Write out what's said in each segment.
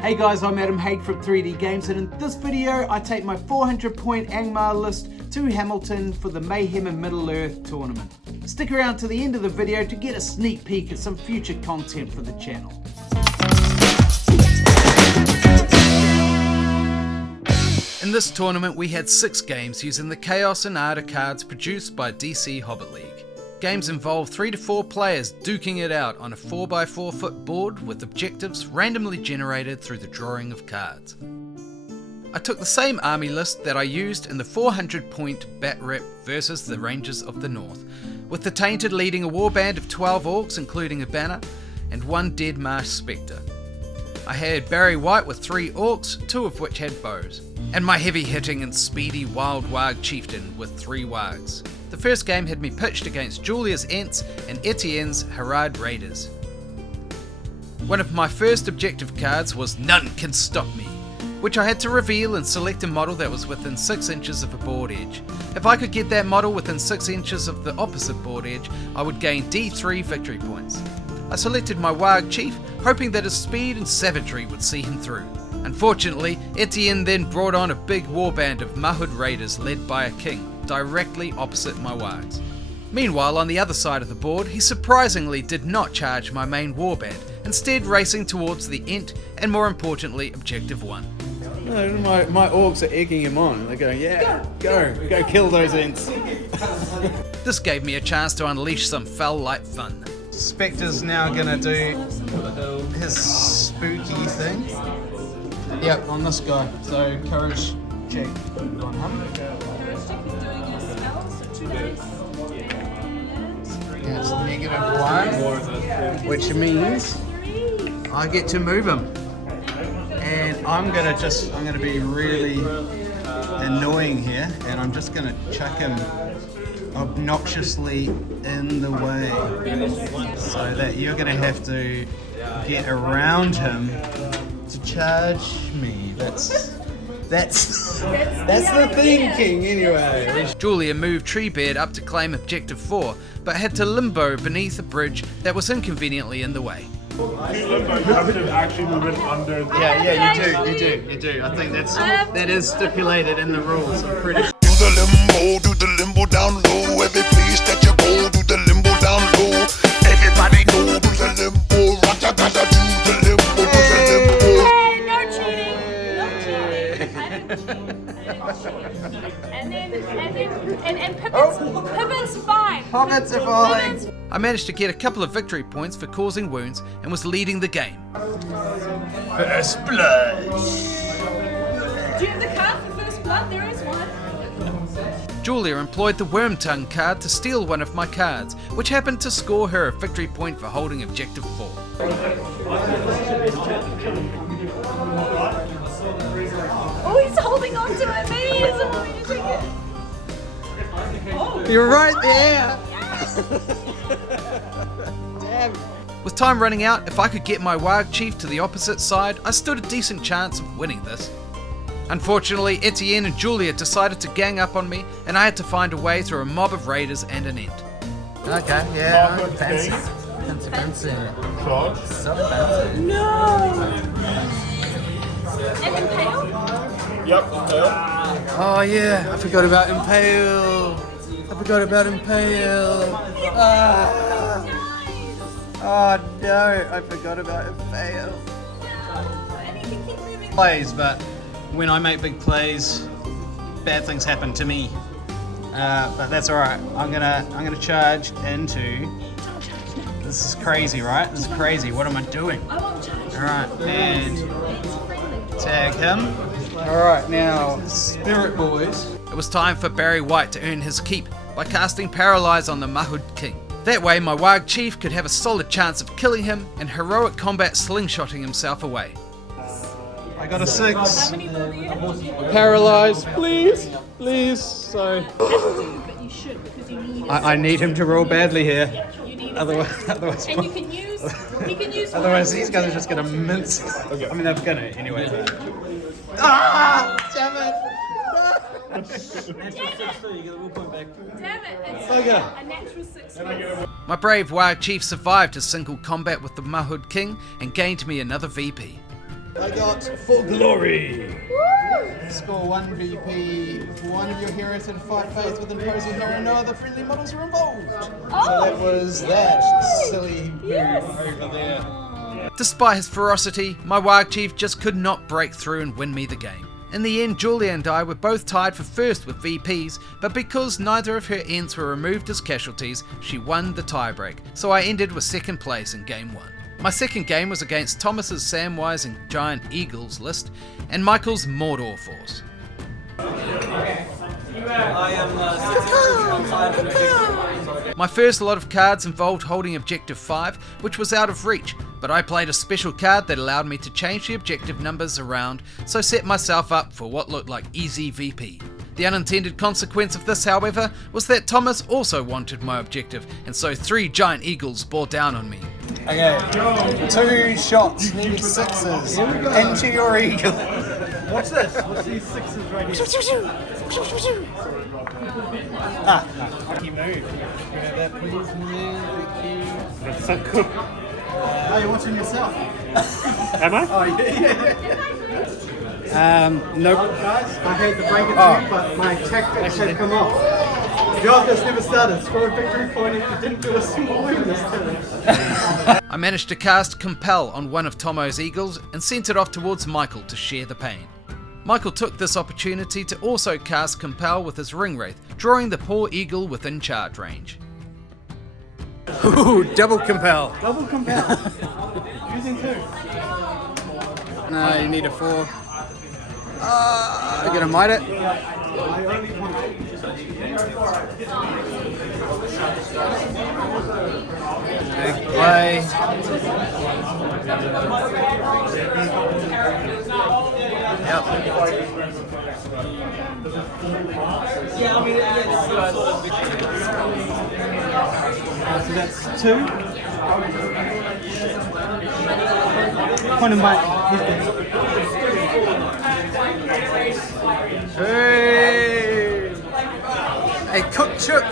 Hey guys, I'm Adam Haig from 3D Games, and in this video I take my 400 point Angmar list to Hamilton for the Mayhem and Middle-earth tournament. Stick around to the end of the video to get a sneak peek at some future content for the channel. In this tournament we had 6 games using the Chaos and Arda cards produced by DC Hobbit League. Games involve 3 to 4 players duking it out on a 4x4 foot board with objectives randomly generated through the drawing of cards. I took the same army list that I used in the 400 point Bat Rep versus the Rangers of the North, with the Tainted leading a warband of 12 orcs including a banner and 1 dead marsh spectre. I had Barry White with 3 orcs, 2 of which had bows, and my heavy hitting and speedy wild warg chieftain with 3 wargs. The first game had me pitched against Julia's Ents and Etienne's Harad Raiders. One of my first objective cards was None Can Stop Me, which I had to reveal and select a model that was within 6 inches of a board edge. If I could get that model within 6 inches of the opposite board edge, I would gain D3 victory points. I selected my Warg Chief, hoping that his speed and savagery would see him through. Unfortunately, Etienne then brought on a big warband of Mahud Raiders led by a king, directly opposite my wargs. Meanwhile, on the other side of the board, he surprisingly did not charge my main warband, instead racing towards the Ent and, more importantly, Objective 1. No, my orcs are egging him on. They're going, yeah, go kill those Ents. This gave me a chance to unleash some fell-like fun. Spectre's now gonna do his spooky thing. Yep, on this guy. So courage check on him. Yeah, it's -1, which means I get to move him. And I'm gonna be really annoying here, and I'm just gonna chuck him obnoxiously in the way, so that you're gonna have to get around him to charge me. That's the thinking anyway. Julia moved Treebeard up to claim Objective 4, but had to limbo beneath a bridge that was inconveniently in the way. You limbo, you have to actually move it under the... Yeah, you do. I think that is stipulated in the rules, I'm pretty sure. Do the limbo down low. Every place that you go, do the limbo down low. Everybody know, do the limbo. Rata gotta do the limbo, do the limbo. Hey, no cheating. No cheating. I didn't cheat. And Pippin's fine. Hobbits are falling. I managed to get a couple of victory points for causing wounds and was leading the game. First blood. Do you have the card for first blood? There is one. Julia employed the Wormtongue card to steal one of my cards, which happened to score her a victory point for holding Objective 4. Oh, he's holding on to it. Maybe he doesn't want me to take it. Oh. You're right there. Yes. Damn. With time running out, if I could get my Warg Chief to the opposite side, I stood a decent chance of winning this. Unfortunately, Etienne and Julia decided to gang up on me, and I had to find a way through a mob of raiders and an Ent. Okay, yeah, fancy. Claude? So fancy. No. And Impale? Yep, Oh yeah, I forgot about Impale. Ah. Oh no, I forgot about Impale. And he can keep moving. Plays, but when I make big plays, bad things happen to me. But that's alright. I'm gonna charge into. This is crazy, right? This is crazy. What am I doing? I won't charge. Alright, and tag him. Alright, now Spirit Boys. It was time for Barry White to earn his keep by casting Paralyze on the Mahud King. That way my Warg Chief could have a solid chance of killing him and heroic combat slingshotting himself away. I got a 6. How many will you? Paralyzed, please. So But you should, because you need it. I need him to roll badly here. You need it. Otherwise, And you can use. He can use. otherwise these guys are just gonna mince. I mean, they're gonna anyway. But... Ah! Damn it! Damn it! It's Okay. a natural 6. My brave Warg Chief survived his single combat with the Mahud King and gained me another VP. I got For Glory. Score 1 VP. If one of your heroes had fight phase with an opposing hero, no other friendly models were involved. So that was that silly move over there. Despite his ferocity, my Warg Chief just could not break through and win me the game. In the end, Julia and I were both tied for first with VPs, but because neither of her Ents were removed as casualties, she won the tiebreak, so I ended with second place in game 1. My second game was against Thomas's Samwise and Giant Eagles list, and Michael's Mordor force. My first lot of cards involved holding Objective 5, which was out of reach, but I played a special card that allowed me to change the objective numbers around, so set myself up for what looked like easy VP. The unintended consequence of this, however, was that Thomas also wanted my objective, and so 3 Giant Eagles bore down on me. Okay, 2 shots, nearly 6s, into your eagle. What's this? What's these 6s right here? Lucky move. Grab that please, thank you. That's so cool. Oh, you're watching yourself? Am I? Oh, yeah. Nope. Guys, I hate to break it to you, but my tactics have come off. Job has never started. Score a victory point if you didn't do a single win this turn. I managed to cast Compel on one of Tomo's eagles and sent it off towards Michael to share the pain. Michael took this opportunity to also cast Compel with his Ringwraith, drawing the poor eagle within charge range. Ooh, double compel. Double compel. Using 2. No, you need a 4. You're gonna might it. I only want Big play. Yep. So that's 2. Point him back. He's dead. Hey! Hey, cook chook!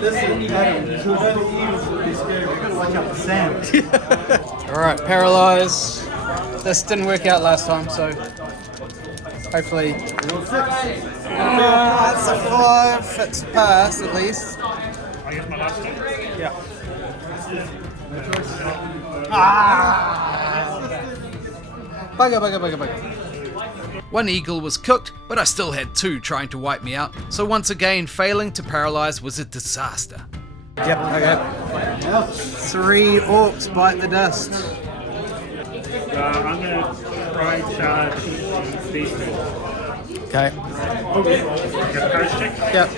Listen, Adam, so the Eagles will be scary. We've got to watch out for Sam. Alright, paralyze. This didn't work out last time, so hopefully. That's a 5. It's a pass at least. I guess my last turn? Yeah. Bugger. One eagle was cooked, but I still had 2 trying to wipe me out, so once again failing to paralyze was a disaster. Yep, okay. 3 orcs bite the dust. I'm going to try and charge these 2. Okay. Get a courage check? Yep.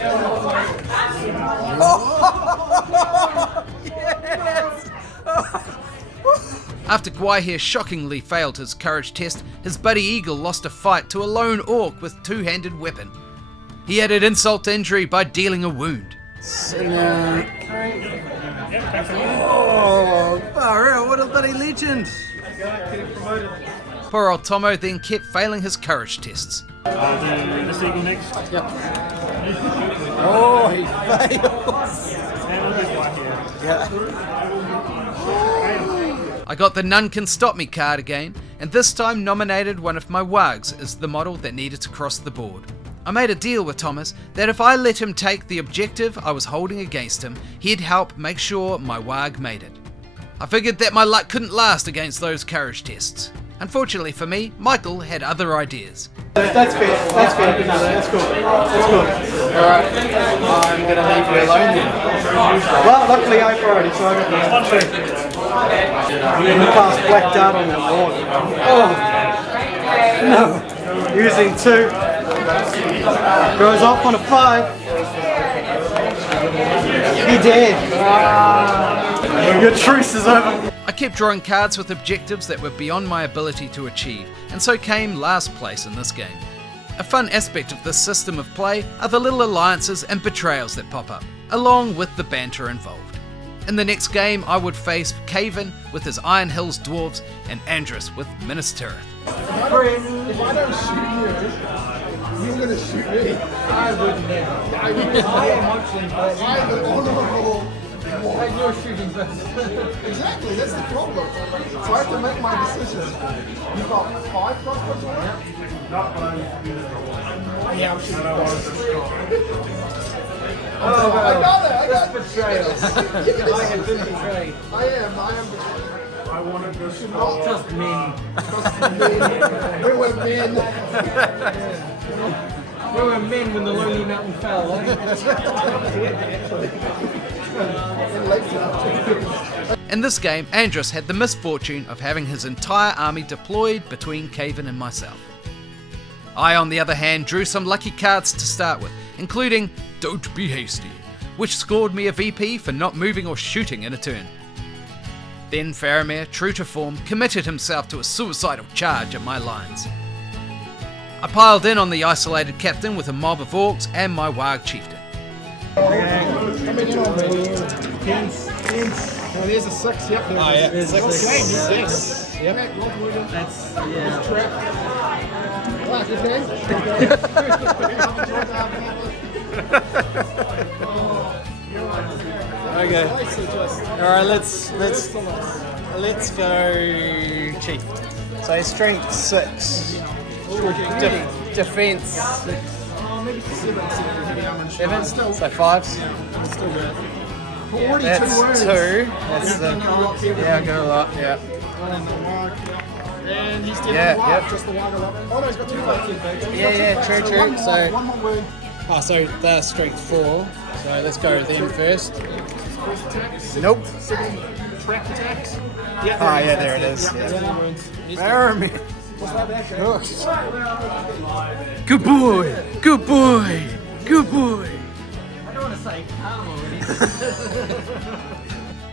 After Gwaihir shockingly failed his courage test, his buddy Eagle lost a fight to a lone orc with 2-handed weapon. He added insult to injury by dealing a wound. Oh, far out, what a bloody legend! Poor old Tomo then kept failing his courage tests. I'll do this eagle next. Yep. Oh, he fails! And I'll do one here. Yeah. I got the None Can Stop Me card again, and this time nominated one of my Wargs as the model that needed to cross the board. I made a deal with Thomas that if I let him take the objective I was holding against him, he'd help make sure my Warg made it. I figured that my luck couldn't last against those courage tests. Unfortunately for me, Michael had other ideas. That's fair. No, that's cool. Alright, I'm gonna leave you alone then. Well, luckily I priority, so I got the 2. And we cast Black Dart on that board. Oh! No! Using 2. Goes off on a 5. He did. Your truce is over. I kept drawing cards with objectives that were beyond my ability to achieve, and so came last place in this game. A fun aspect of this system of play are the little alliances and betrayals that pop up, along with the banter involved. In the next game, I would face Caven with his Iron Hills Dwarves and Andrus with Minas Tirith. If I don't shoot you, you're going to shoot me. I wouldn't. I'm the honourable And you're shooting first. Exactly, that's the problem. So I have to make my decision. You've got 5 crossbows on it? Yeah, I'm shooting first. I got it, I got it. Betrayal. I have been betrayed. I am betrayed. I wanted to Should not Trust men. We were men. We were men when the lonely mountain fell, eh? In this game, Andrus had the misfortune of having his entire army deployed between Caven and myself. I, on the other hand, drew some lucky cards to start with, including Don't Be Hasty, which scored me a VP for not moving or shooting in a turn. Then Faramir, true to form, committed himself to a suicidal charge at my lines. I piled in on the isolated captain with a mob of orcs and my Warg chieftain. Coming in on me. 10s. Oh, there's a 6, yep. There it is. There's 6. Yes. Yep. That's, yeah. Trap. Ah, good game. Okay. Alright, let's go cheap. So strength 6. Defense. Maybe 7 heavy armor and 7. still. So 5s. Still good. Already That's 2 wounds. 2. That's the. Yeah, I got a lot. Yeah. One in the Warg. And he's dead Yeah, in the Warg. yep. Just the Warg a lot. Oh no, he's got 2 fights in fact. Yeah, true. So. One more wound. Oh, so that's strength 4. So let's go with them first. First attacks. Nope. Second trap attacks. Yeah, Oh, yeah, there it is. Faramir. Good boy! Good boy! Good boy! I don't want to say calm already.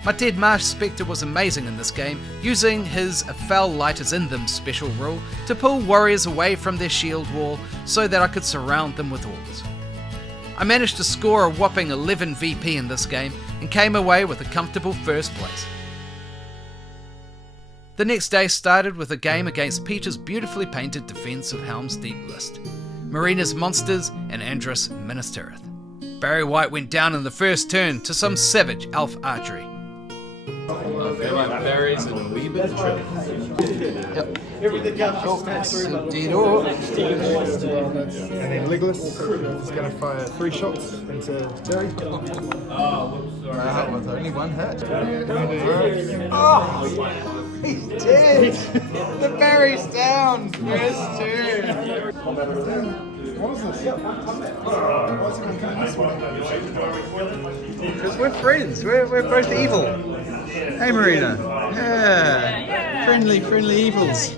My Dead Marsh Spectre was amazing in this game, using his A Fell Light is in Them special rule to pull warriors away from their shield wall so that I could surround them with orcs. I managed to score a whopping 11 VP in this game and came away with a comfortable first place. The next day started with a game against Peter's beautifully painted Defence of Helm's Deep list, Marina's Monsters and Andrus Ministereth. Barry White went down in the first turn to some savage elf archery. Berries and a wee bit of trouble. Everything comes Some dead orc. And then Legolas is going to fire 3 shots into Jerry. With only 1 hit. He's dead! The berry's down! First turn! What is this? What's it going this way? Because we're friends. We're both evil. Hey, Marina. Yeah. Friendly evils.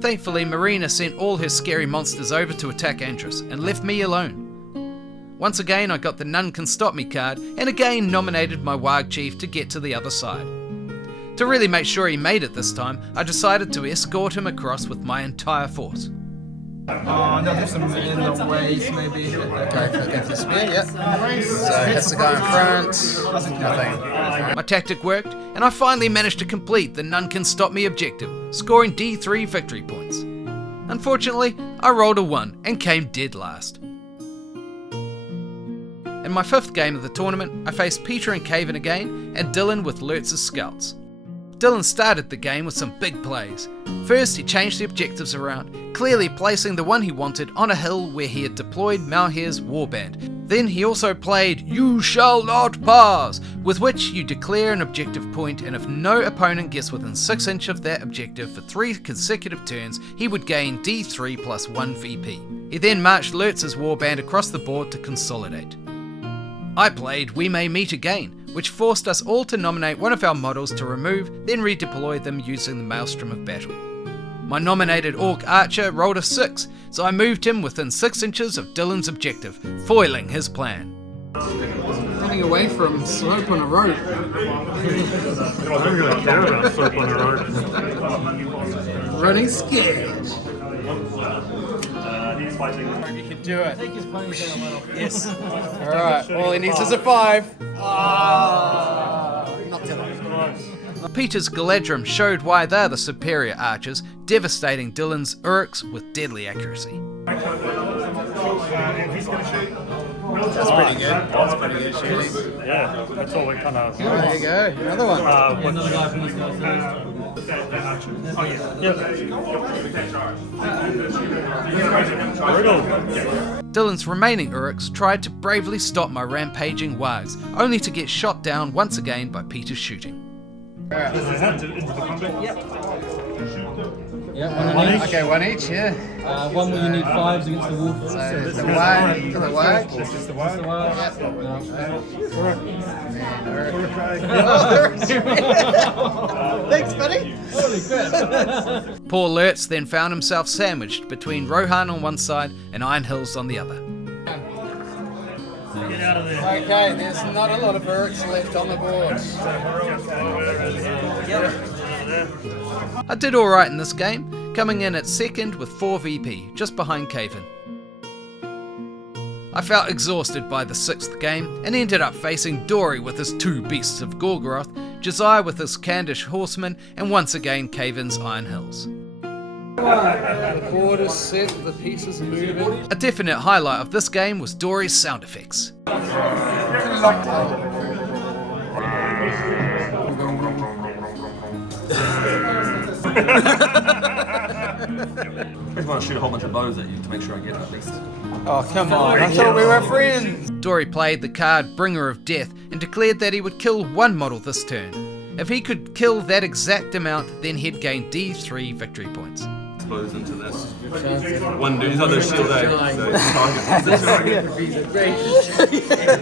Thankfully, Marina sent all her scary monsters over to attack Andrus and left me alone. Once again, I got the None Can Stop Me card and again nominated my Warg Chief to get to the other side. To really make sure he made it this time, I decided to escort him across with my entire force. Oh, no, there's some in the ways, maybe. Okay, against the spear, yep. So hits the guy in front. Nothing. My tactic worked, and I finally managed to complete the None Can Stop Me objective, scoring D3 victory points. Unfortunately, I rolled a 1 and came dead last. In my 5th game of the tournament, I faced Peter and Caven again, and Dylan with Lurtz's scouts. Dylan started the game with some big plays. First, he changed the objectives around, clearly placing the one he wanted on a hill where he had deployed Malhair's warband. Then he also played You Shall Not Pass, with which you declare an objective point, and if no opponent gets within 6 inches of that objective for 3 consecutive turns, he would gain D3 plus 1 VP. He then marched Lurtz's warband across the board to consolidate. I played We May Meet Again, which forced us all to nominate one of our models to remove, then redeploy them using the Maelstrom of Battle. My nominated Orc Archer rolled a 6, so I moved him within 6 inches of Dylan's objective, foiling his plan. Running away from slope on a rope. I don't really care about soap on the road. Running scared. You can do it. Take his ponytail a little. Yes. Alright, all he needs is a 5. Not Dylan. Peter's Galadrim showed why they're the superior archers, devastating Dylan's Uruks with deadly accuracy. And he's going to shoot. That's pretty good. That's pretty good shooting. Yeah, that's all we kind of. There you go, another one. Another guy from this guy's Oh yeah. Dylan's remaining Uruks tried to bravely stop my rampaging wags, only to get shot down once again by Peter's shooting. Yeah, one each. Okay, one each, yeah. One where you need 5s against the wolf. So the wag for the wag. This is the wag. Thanks, buddy. Holy crap. Poor Lurtz then found himself sandwiched between Rohan on one side and Iron Hills on the other. Get out of there. Okay, there's not a lot of Uruks left on the board. I did alright in this game, coming in at second with 4 VP, just behind Caven. I felt exhausted by the 6th game and ended up facing Dory with his 2 beasts of Gorgoroth, Josiah with his Candish horsemen, and once again Caven's Iron Hills. The board is set, the pieces are moving. A definite highlight of this game was Dory's sound effects. I just want to shoot a whole bunch of bows at you to make sure I get it at least. Oh, come on, I thought we were friends. Dory played the card Bringer of Death and declared that he would kill 1 model this turn. If he could kill that exact amount, then he'd gain D3 victory points. Explodes into this. One dude's other shield egg. So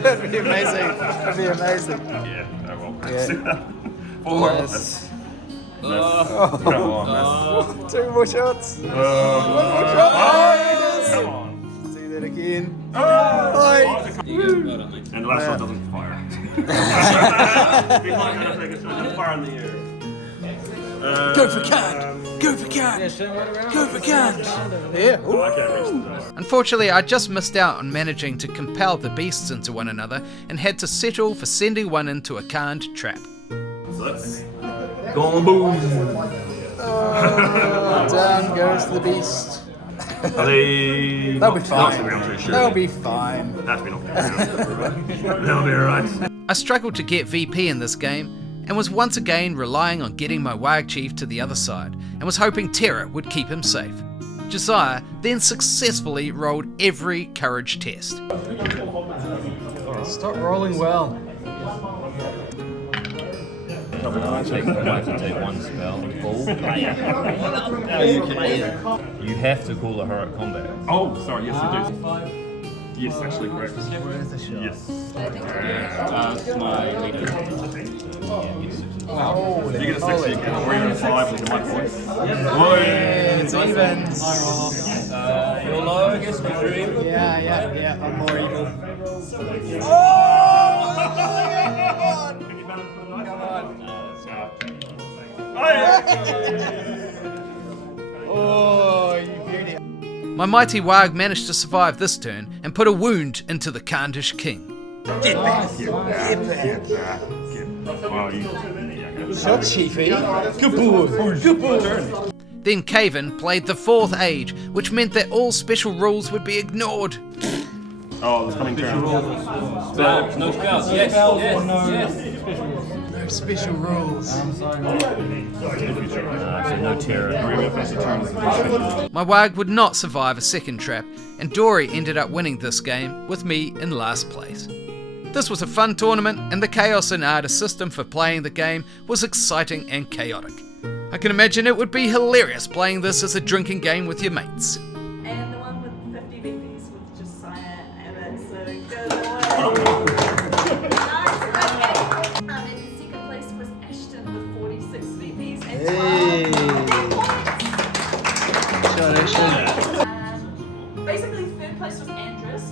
That'd be amazing. That'd be amazing. Yeah, I will. Yes. Come on, that's 2 more shots. 1 more shot. Oh, Come on. do that again. You guys got it, mate. And the last one doesn't fire. Fire in the air. Go for card! Go for card! Go for card! Yeah. I can't reach the dice. Unfortunately, I just missed out on managing to compel the beasts into one another and had to settle for sending one into a Khand trap. So that's going boom. Down goes the beast. Are they? They'll be fine. Sure. They'll be fine. Have to be knocked down. They'll be alright. I struggled to get VP in this game and was once again relying on getting my Wag Chief to the other side and was hoping Terra would keep him safe. Josiah then successfully rolled every courage test. Stop rolling well. I have to take 1 spell. You have to call a Horror Combat. Oh, sorry. Yes, you do. Yes, actually correct. Yes. That's my leader. Wow. You get a 6, you get 3 and 5 with 1 point. It's evens. You're low, I guess, because you're evil. Yeah. I'm more evil. Oh, you beauty. My mighty Wag managed to survive this turn and put a wound into the Khandish king. Wow, you. Shot, Chiefy. Good boy. Good boy. Then Caven played the 4th Age, which meant that all special rules would be ignored. Oh, it's coming turn. Spells, no spells. Yes, No special rules. So no terror. My Wag would not survive a second trap, and Dory ended up winning this game, with me in last place. This was a fun tournament, and the Chaos and Arda system for playing the game was exciting and chaotic. I can imagine it would be hilarious playing this as a drinking game with your mates. And the one with 50 VPs with Josiah and it, so go nice. In second place was Ashton with 46 VPs and 12 basically third place was Andrus.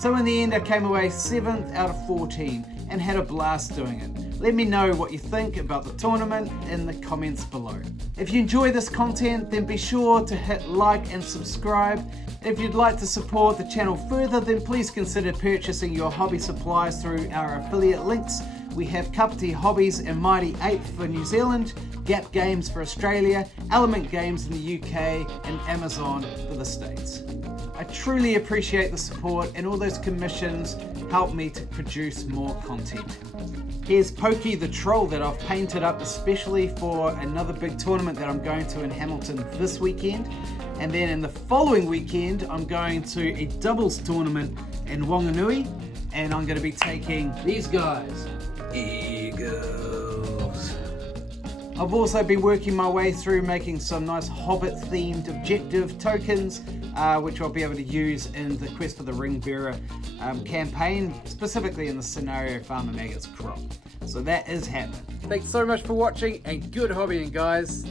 So in the end, I came away 7th out of 14 and had a blast doing it. Let me know what you think about the tournament in the comments below. If you enjoy this content, then be sure to hit like and subscribe. If you'd like to support the channel further, then please consider purchasing your hobby supplies through our affiliate links. We have Kapiti Hobbies and Mighty Ape for New Zealand, Gap Games for Australia, Element Games in the UK, and Amazon for the States. I truly appreciate the support and all those commissions help me to produce more content. Here's Pokey the Troll that I've painted up especially for another big tournament that I'm going to in Hamilton this weekend. And then in the following weekend, I'm going to a doubles tournament in Wanganui, and I'm going to be taking these guys, Eagles. I've also been working my way through making some nice Hobbit-themed objective tokens, which I'll be able to use in the Quest for the Ring Bearer campaign, specifically in the scenario Farmer Maggot's crop. So that is happening. Thanks so much for watching, and good hobbying, guys.